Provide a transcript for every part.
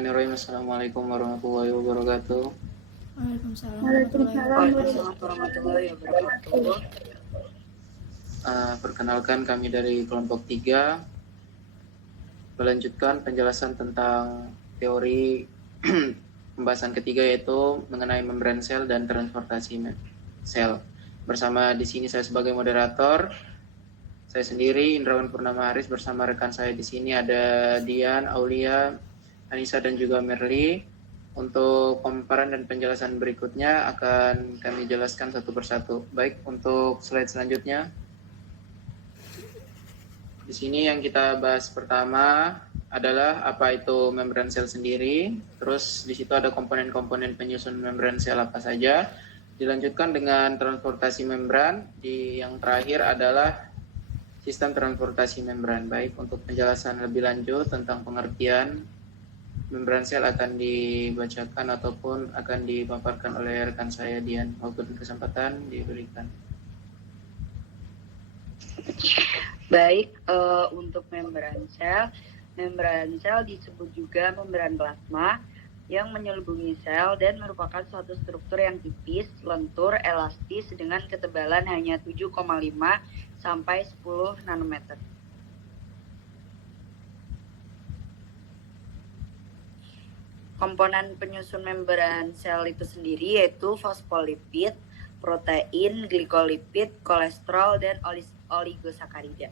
Bismillahirrahmanirrahim. Assalamualaikum warahmatullahi wabarakatuh. Waalaikumsalam warahmatullahi wabarakatuh. Perkenalkan, kami dari kelompok 3 melanjutkan penjelasan tentang teori pembahasan ketiga, yaitu mengenai membran sel dan transportasi sel. Bersama di sini saya sebagai moderator, saya sendiri Indrawan Purnama Haris, bersama rekan saya di sini ada Dian, Aulia, Anissa dan juga Merli. Untuk pemaparan dan penjelasan berikutnya akan kami jelaskan satu persatu. Baik, untuk slide selanjutnya. Di sini yang kita bahas pertama adalah apa itu membran sel sendiri. Terus di situ ada komponen-komponen penyusun membran sel apa saja. Dilanjutkan dengan transportasi membran. Yang terakhir adalah sistem transportasi membran. Baik, untuk penjelasan lebih lanjut tentang pengertian membran sel akan dibacakan ataupun akan dipaparkan oleh rekan saya Dian. Waktu dan kesempatan diberikan. Baik, untuk membran sel disebut juga membran plasma yang menyelubungi sel dan merupakan suatu struktur yang tipis, lentur, elastis dengan ketebalan hanya 7,5 sampai 10 nanometer. Komponen penyusun membran sel itu sendiri yaitu fosfolipid, protein, glikolipid, kolesterol, dan oligosakarida.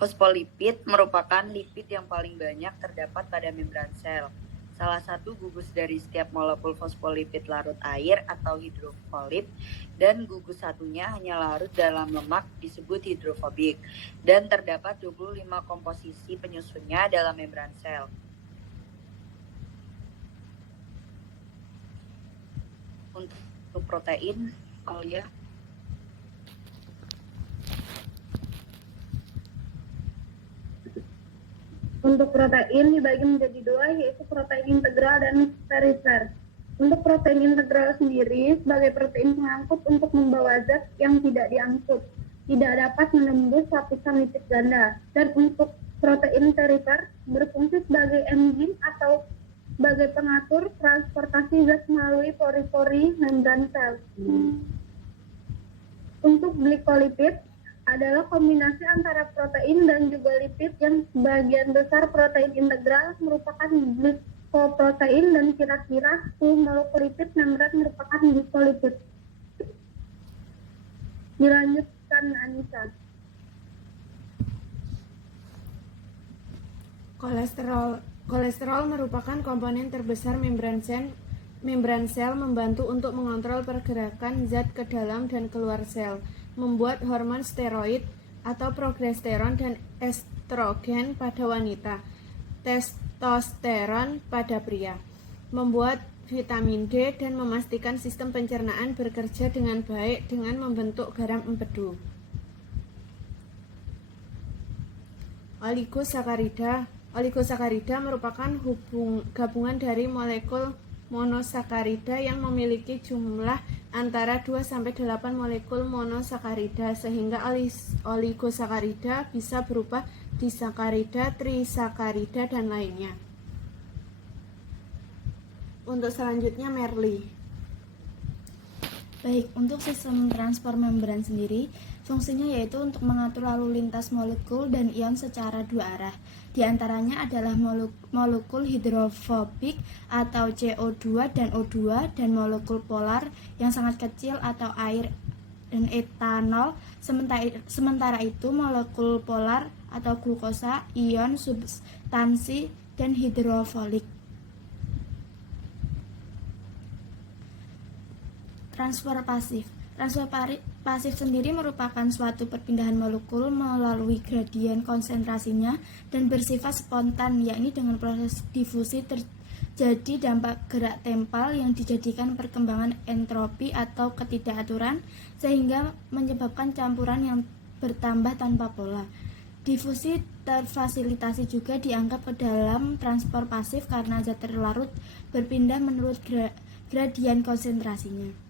Fosfolipid merupakan lipid yang paling banyak terdapat pada membran sel. Salah satu gugus dari setiap molekul fosfolipid larut air atau hidrofolib, dan gugus satunya hanya larut dalam lemak disebut hidrofobik, dan terdapat 25 komposisi penyusunnya dalam membran sel. Untuk protein, Aulia. Untuk protein dibagi menjadi dua, yaitu protein integral dan perifer. Untuk protein integral sendiri sebagai protein pengangkut untuk membawa zat yang tidak diangkut, tidak dapat menembus lapisan lipid ganda. Dan untuk protein perifer berfungsi sebagai enzim atau sebagai pengatur transportasi zat melalui pori-pori membran sel. Untuk glikolipid adalah kombinasi antara protein dan juga lipid yang sebagian besar protein integral merupakan glikoprotein dan kira-kira 10 molekul lipid membran merupakan glikolipid. Dilanjutkan, Anissa. Kolesterol merupakan komponen terbesar membran sel, membantu untuk mengontrol pergerakan zat ke dalam dan keluar sel, membuat hormon steroid atau progesteron dan estrogen pada wanita, testosteron pada pria, membuat vitamin D dan memastikan sistem pencernaan bekerja dengan baik dengan membentuk garam empedu. Oligosakarida merupakan gabungan dari molekul monosakarida yang memiliki jumlah antara 2-8 molekul monosakarida, sehingga oligosakarida bisa berupa disakarida, trisakarida, dan lainnya. Untuk selanjutnya Merli. Baik, untuk sistem transport membran sendiri, fungsinya yaitu untuk mengatur lalu lintas molekul dan ion secara dua arah. Di antaranya adalah molekul hidrofobik atau CO2 dan O2, dan molekul polar yang sangat kecil atau air dan etanol. Sementara itu molekul polar atau glukosa, ion, substansi, dan hidrofolik. Transfer pasif sendiri merupakan suatu perpindahan molekul melalui gradien konsentrasinya dan bersifat spontan, yakni dengan proses difusi terjadi dampak gerak tempel yang dijadikan perkembangan entropi atau ketidakaturan, sehingga menyebabkan campuran yang bertambah tanpa pola. Difusi terfasilitasi juga dianggap ke dalam transport pasif karena zat terlarut berpindah menurut gradien konsentrasinya.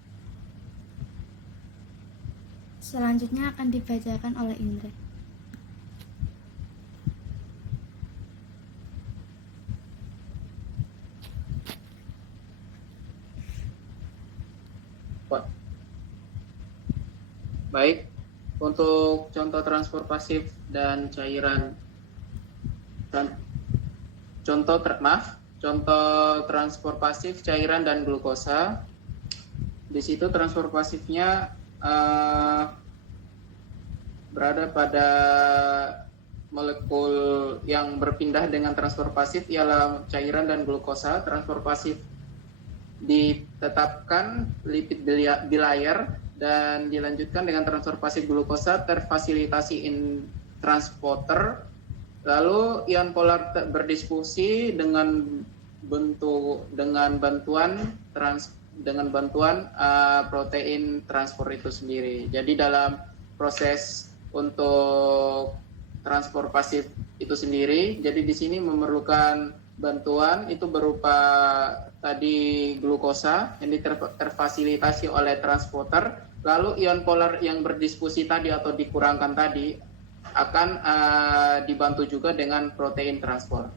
Selanjutnya akan dibacakan oleh Indra. Baik, untuk contoh transfer pasif dan cairan contoh transfer pasif cairan dan glukosa. Di situ transfer pasifnya berada pada molekul yang berpindah dengan transfer pasif ialah cairan dan glukosa. Transfer pasif ditetapkan lipid bilayer dan dilanjutkan dengan transfer pasif glukosa terfasilitasi in transporter. Lalu ion polar berdiskusi dengan bantuan protein transport itu sendiri. Jadi dalam proses untuk transport pasif itu sendiri, jadi di sini memerlukan bantuan itu berupa tadi glukosa yang terfasilitasi oleh transporter. Lalu ion polar yang berdiskusi tadi atau dikurangkan tadi akan dibantu juga dengan protein transport.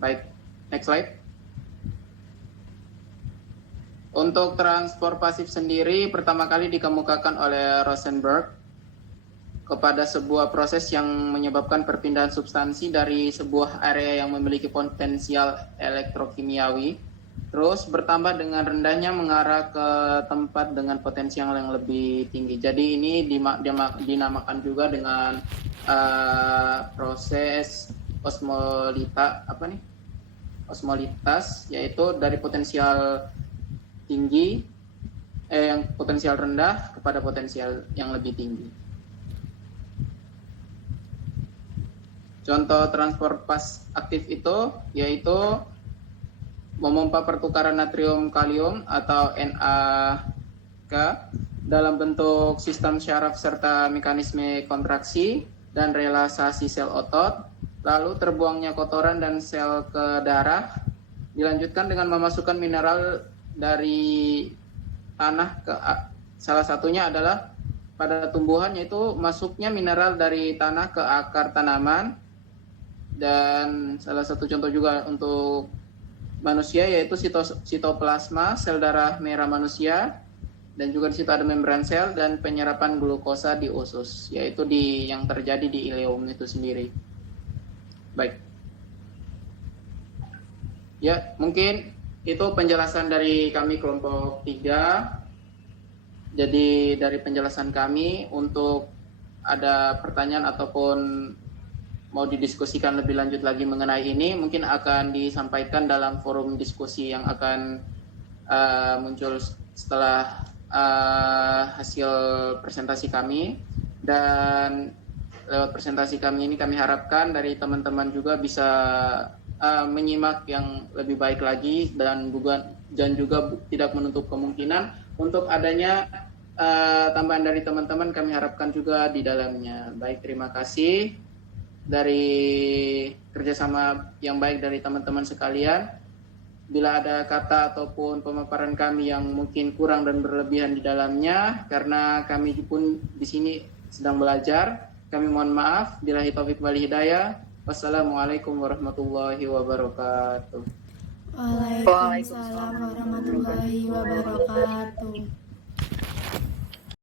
Baik, next slide. Untuk transport pasif sendiri pertama kali dikemukakan oleh Rosenberg kepada sebuah proses yang menyebabkan perpindahan substansi dari sebuah area yang memiliki potensial elektrokimiawi terus bertambah dengan rendahnya mengarah ke tempat dengan potensial yang lebih tinggi. Jadi ini dinamakan juga dengan proses osmolitas, yaitu dari potensial tinggi yang potensial rendah kepada potensial yang lebih tinggi. Contoh transport pas aktif itu yaitu memompa pertukaran natrium kalium atau NaK dalam bentuk sistem syaraf serta mekanisme kontraksi dan relaksasi sel otot, lalu terbuangnya kotoran dan sel ke darah, dilanjutkan dengan memasukkan mineral dari tanah ke salah satunya adalah pada tumbuhan, yaitu masuknya mineral dari tanah ke akar tanaman, dan salah satu contoh juga untuk manusia yaitu sitoplasma, sel darah merah manusia, dan juga di situ ada membran sel dan penyerapan glukosa di usus, yaitu yang terjadi di ileum itu sendiri. Baik. Ya, mungkin itu penjelasan dari kami kelompok 3. Jadi dari penjelasan kami, untuk ada pertanyaan ataupun mau didiskusikan lebih lanjut lagi mengenai ini, mungkin akan disampaikan dalam forum diskusi yang akan muncul setelah hasil presentasi kami. Dan lewat presentasi kami ini kami harapkan dari teman-teman juga bisa menyimak yang lebih baik lagi, dan juga tidak menutup kemungkinan untuk adanya tambahan dari teman-teman, kami harapkan juga di dalamnya. Baik, terima kasih dari kerjasama yang baik dari teman-teman sekalian. Bila ada kata ataupun pemaparan kami yang mungkin kurang dan berlebihan di dalamnya, karena kami pun di sini sedang belajar, kami mohon maaf. Billahi taufik wal hidayah. Wassalamualaikum warahmatullahi wabarakatuh. Waalaikumsalam warahmatullahi wabarakatuh.